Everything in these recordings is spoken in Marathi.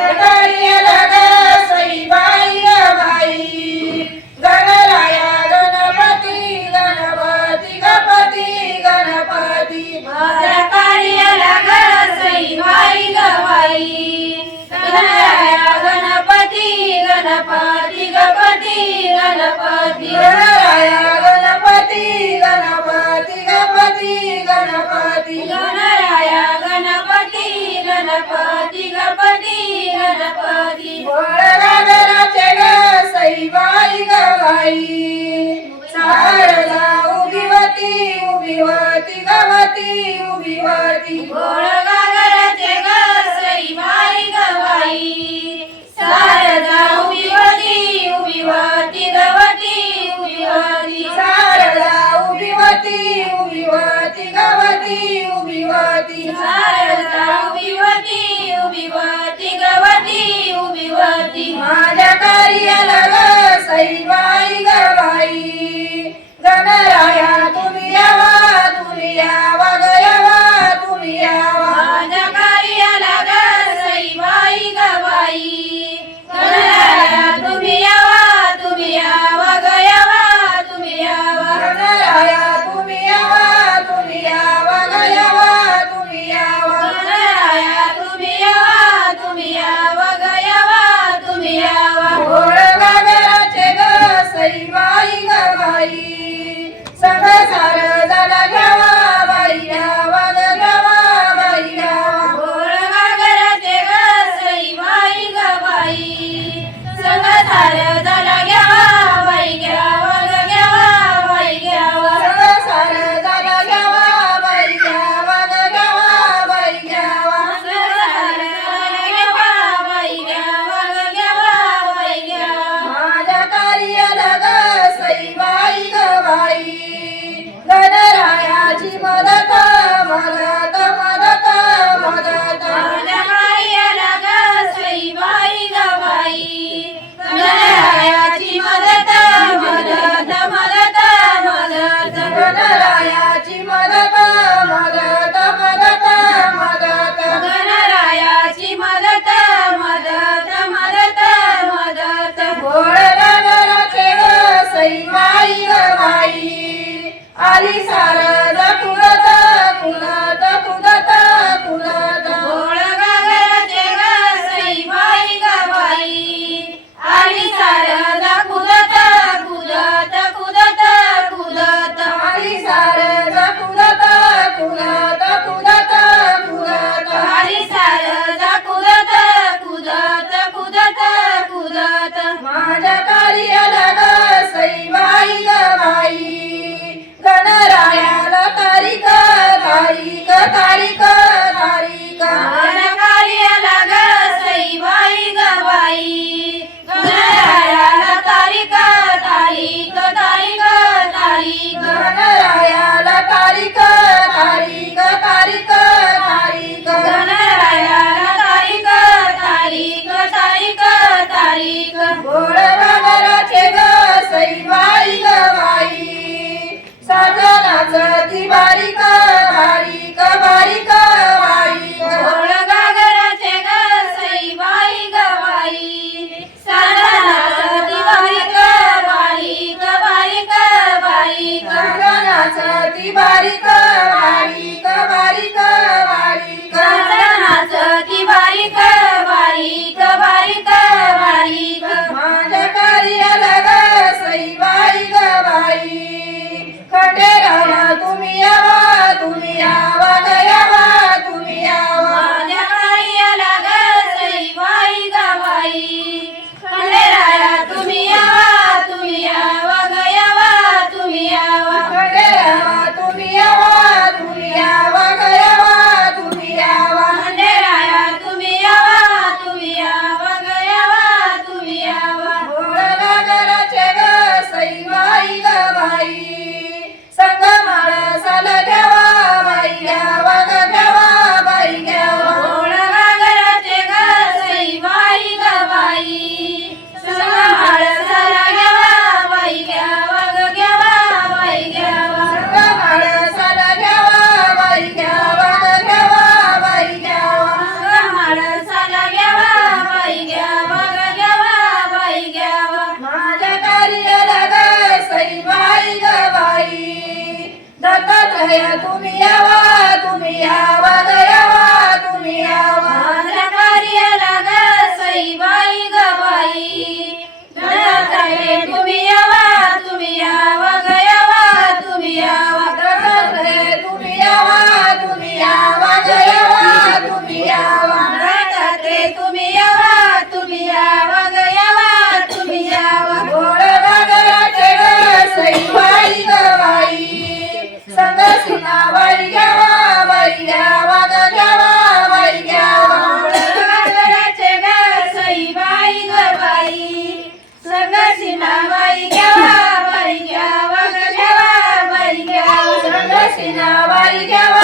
এটা You Everybody go.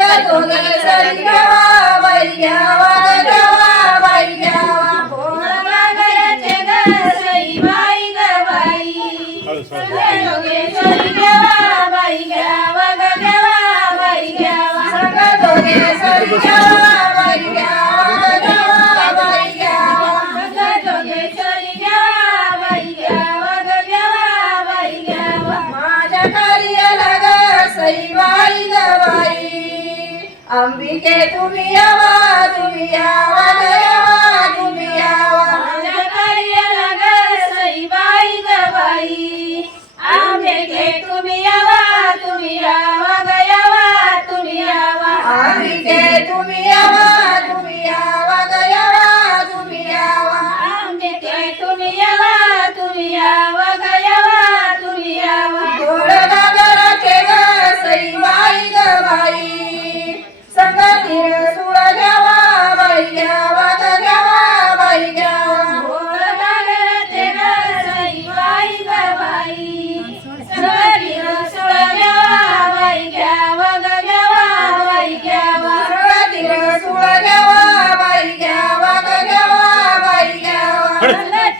करून सरी घ्यावा बाई घ्यावा घ्यावा बाई घ्यावा कोणाला करायचे ग सई बाई ग बाई सगळे लोके सरी घ्यावा बाई घ्यावा घ्यावा बाई घ्यावा सगळं दोघे सरी घ्यावा অম্বিকে তুমি আমার তুমি আমার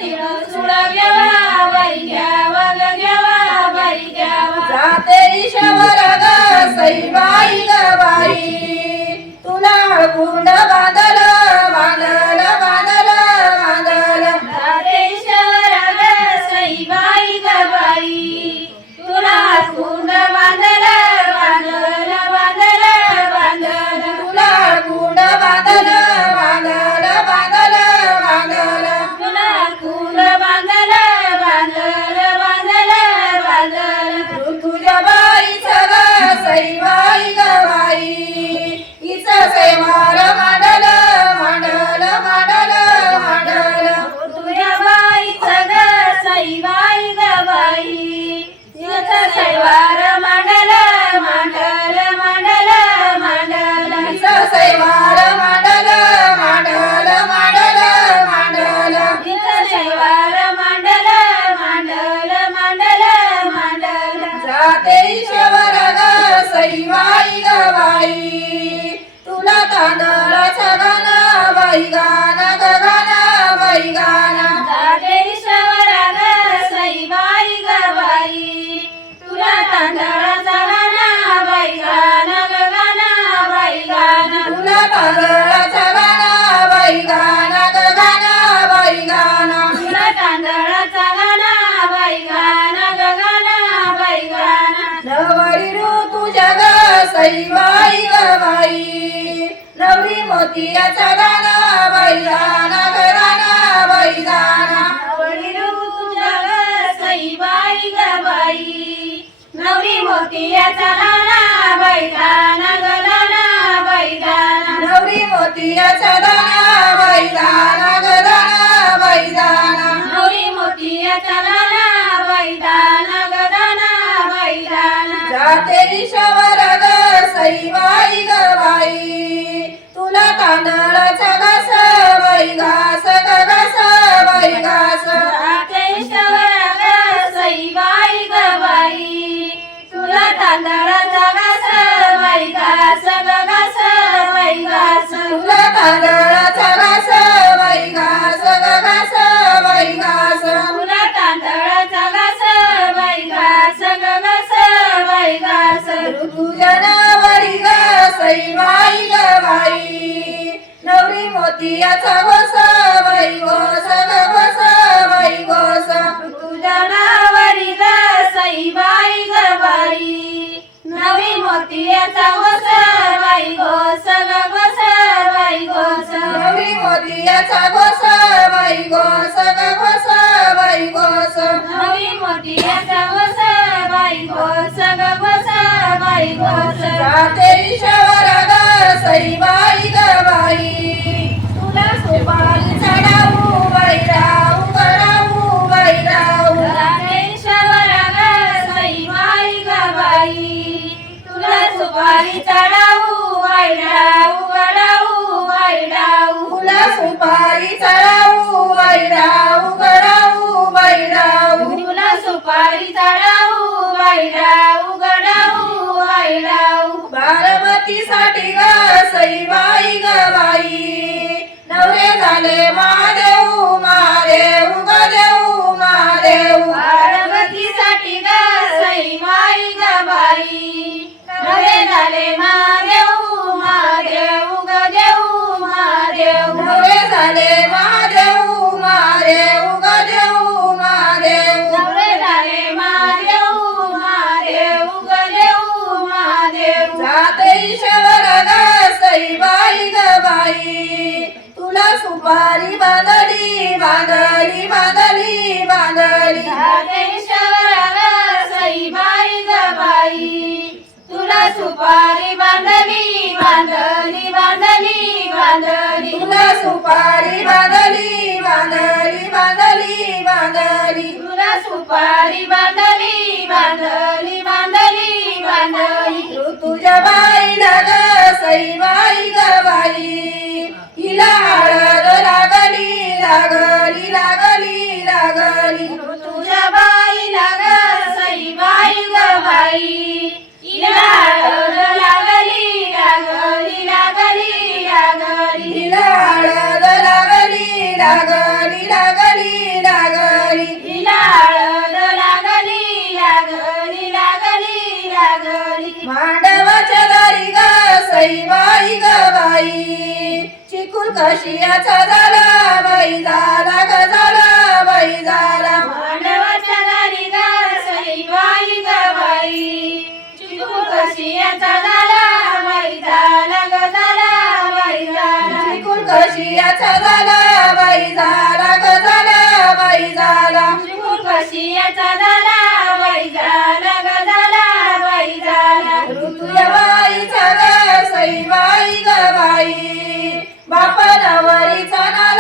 Yeah, बाई बाई ग बाई. नवरी मोतियाचा दाना बाई दाना घराना बाई दाना तुझ्या बाई नवरी मोतियाचा दाना बाई दाना घराना बाई दाना नवरी मोतियाचा दाना बाई दाना जाते दिशावर ग सईबाई ग तुला तांदळा बाई ग बाई नवरी मोतियाचा घोस बाई घोस ग घोस बाई घोस तुझ्या नावारी ग सईबाई ग बाई नवी मोतियाचा घोस बाई घोस ग घोस बाई घोस नवरी मोतियाचा घोस बाई घोस ग बाई घोस नवी मोतियाचा घोस बाई घोस ग बाई जाते ईश्वर ग सई बाई ग बाई तुला चढाऊ बाई राऊ ग राऊ बाई राऊ ग सईबाई ग बाई तुला चढाऊ गडाऊ वाईडाऊ तुला सुपारी चढाऊ बाई राऊ ग राऊ बाई राऊ तुला सुपारी चढाऊ वाईडाऊ गडाऊ वाईडाऊ बारामतीसाठी ग सई बाई तुला सुपारी बांधली बांधली बांधली बांधली. सईबाई ग बाई तुला सुपारी बांधली बांधली बांधली बांधली. तुला सुपारी बांधली बांधली बांधली बांधली. तुला सुपारी बांधली बांधली बांधली बांधली. तुझ्या बाईला ग सई बाई बाई हिला हळद लागली लागली लागली लागली. तुझ्या बाई हळद लागली लागली लागली लागली. हिला हळद लागली लागली लागली लागली. इला हळद लागली लागली लागली लागली. ग सई बाई ग बाई. चिकूल कशियाचा झाला बाई झाला ग झाला बाई झाला. मानवाच्या दारी ग सईबाई ग बाई. चिकू कशियाचा झाला बाई झाला ग झाला बाई झाला. चिकूल कशियाचा झाला बाई झाला ग झाला बाई झाला. चिकू कशियाचा झाला बाई बाई ग बाई. बापा नवरीचा नाला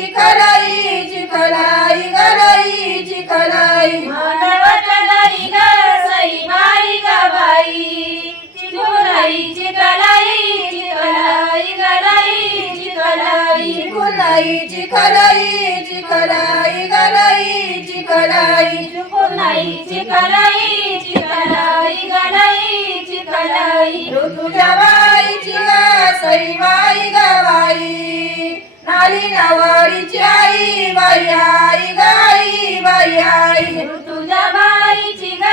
चिकलाई चिकलाई गलाई चिकलाई मानवाच्या दारी ग सईबाई ग बाई चिकुलाई चिकलाई चिकलाई गलाई चिकलाई चिकुलाई चिकलाई चिकलाई गलाई चिकलाई चिकुलाई चिकलाई चिकलाई गलाई चिकलाई ऋतुच्या बाईची ग सई बाई बाई नाली नवरीची आई बाई आई गाई बाई आई तुझ्या बाईची ग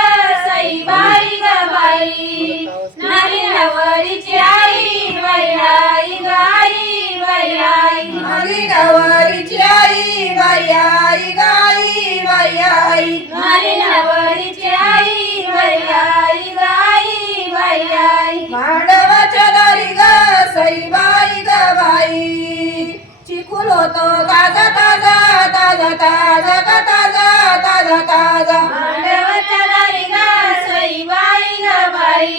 सईबाई ग बाई नारी नवरीची आई बाई आई ग आई बाई. आई नाली नवरीची आई बाई आई गाई बाई आई नारी नवरीची आई बाई आई ग आई बाई आई मांडवाच्या दारी ग सई बाई बाई. चिकूल होतो ताजा ताजा ताजा ताजा ताजा ताजा ताजा मांडवाच्या दारी ग सईबाई ग बाई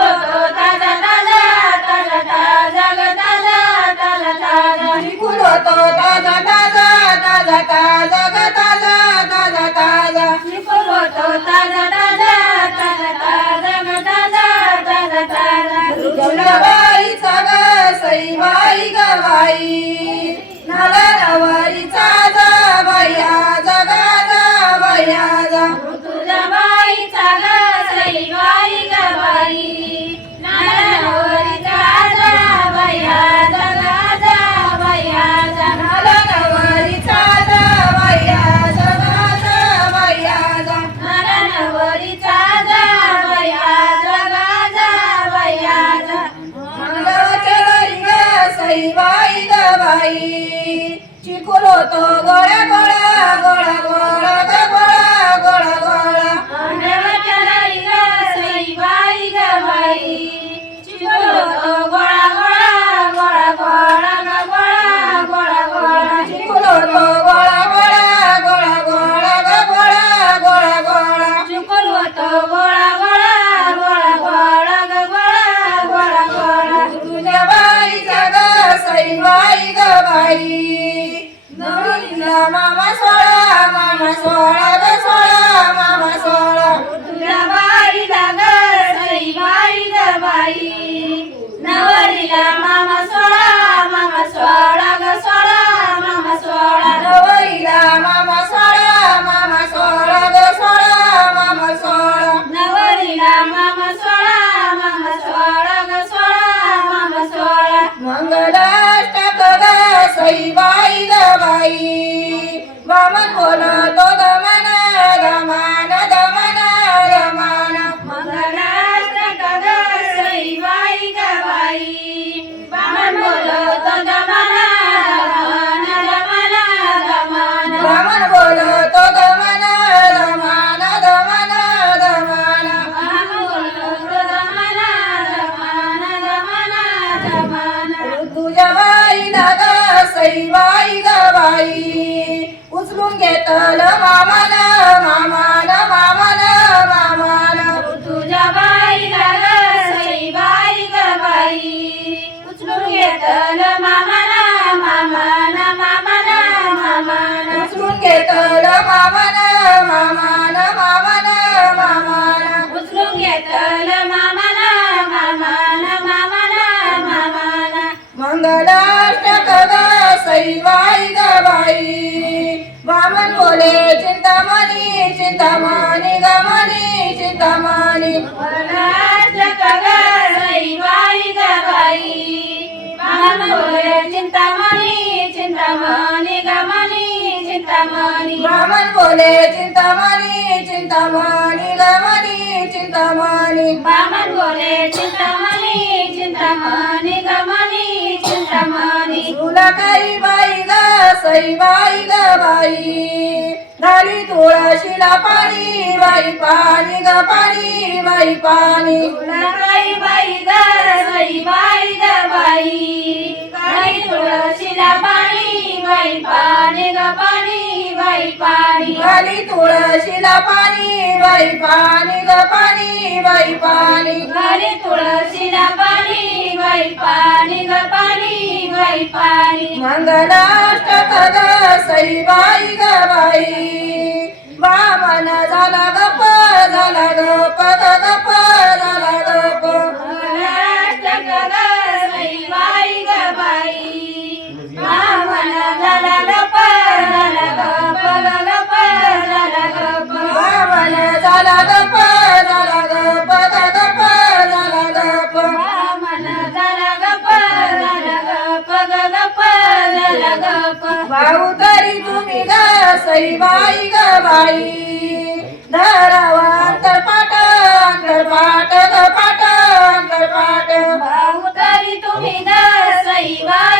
होतो ताजा ताजा ताजा ताजा ग ताजा ताजा ताजा चिकूल होतो ताजा ताजा ताजा ताजा ग ताजा ताजा ताजा चिकोल होतो ताजा ग चिकुल मंगलाष्टक मामा सोळा ग सोळा मामा ग बाई. नवरीला मामा तो मामा सोळा दमन दमान। दमन दमान मंगलाष्टक ग बाई चिंतामणी चिंतामणी ग मणी चिंतामणी। वामन बोले चिंतामणी चिंतामणी ग मणी चिंतामणी। बामण बोले चिंतामणी चिंतामणी गमनी चिंतामणी। तुला काही बाई ग सईबाई ग बाई। घाली तुळशीला पाणी बाई पाणी ग पाणी बाई पाणी। काही बाई ग सई बाई ग बाई। काही तुळशीला पाणी बाई पाणी ग पाणी बाई पाणी. घाली तुळशीला पाणी बाई पाणी ग पाणी बाई पाणी. घरी तुळशीला पाणी बाई पाणी ग पाणी बाई पाणी. मंगलाष्टक ग सईबाई ग बाई. वामन झाला गप झाला गप ग गप झाला गप. महाराष्ट्र ग सई बाई ग बाई. मामन झाला गप झाला ग गप झाला गप वामन झाला झाला ग गप झाला गप मामन झाला गप ग गप झाला गप भाऊ तरी तुम्ही ग सईबाई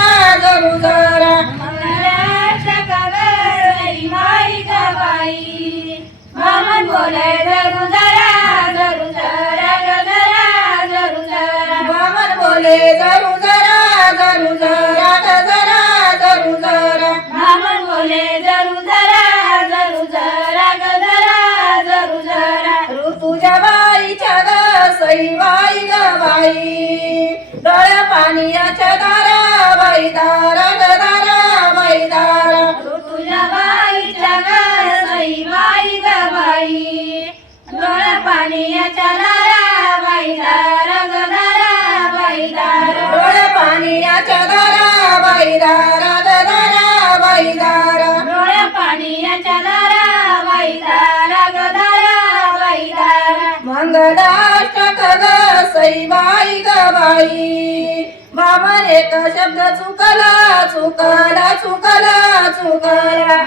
बाई. बाबा एक शब्द चुकला चुकला चुकला चुकला.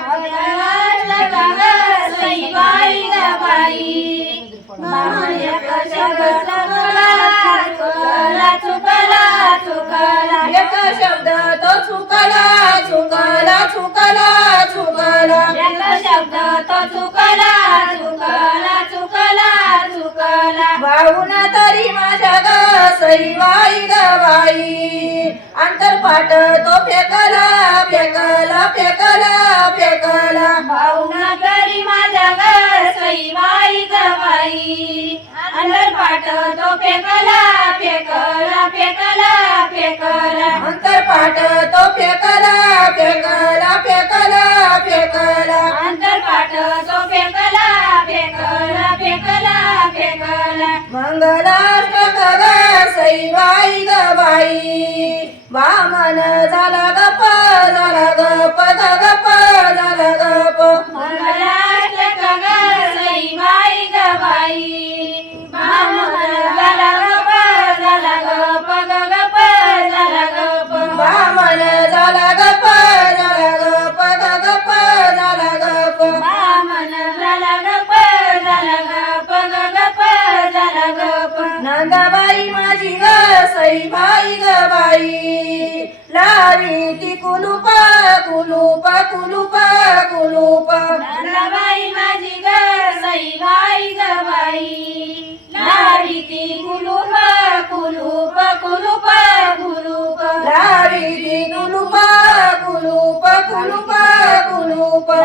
सईबाई ग एक शब्द चुकला चुकला चुकला चुकला. एक शब्द तो चुकला चुकला चुकला चुकला. एक शब्द तो चुकला चुकला चुकला. चुकला. भाऊन तरी माझ्या ग सईबाई ग बाई. अंतरपाट तो फेकला फेकला फेकला फेकला. भाऊन तरी माझ्या ग सईबाई ग बाई. अंडर पाट तो फेकला फेकला फेकला फेकला. अंतरपाट तो फेकला फेकला फेकला फेकला. अंतर पाट तो फेकला फेकला फेकला फेकला. मंगलाष्टक ग सईबाई ग बाई. वामन झाला गप झाला गप गप झाला गप. मंगलाष्टक ग सईबाई ग बाई. kulupa kulupa lalawai majiga saivai gawai laviti kulupa kulupa kulupa kulupa laviti kulupa kulupa kulupa kulupa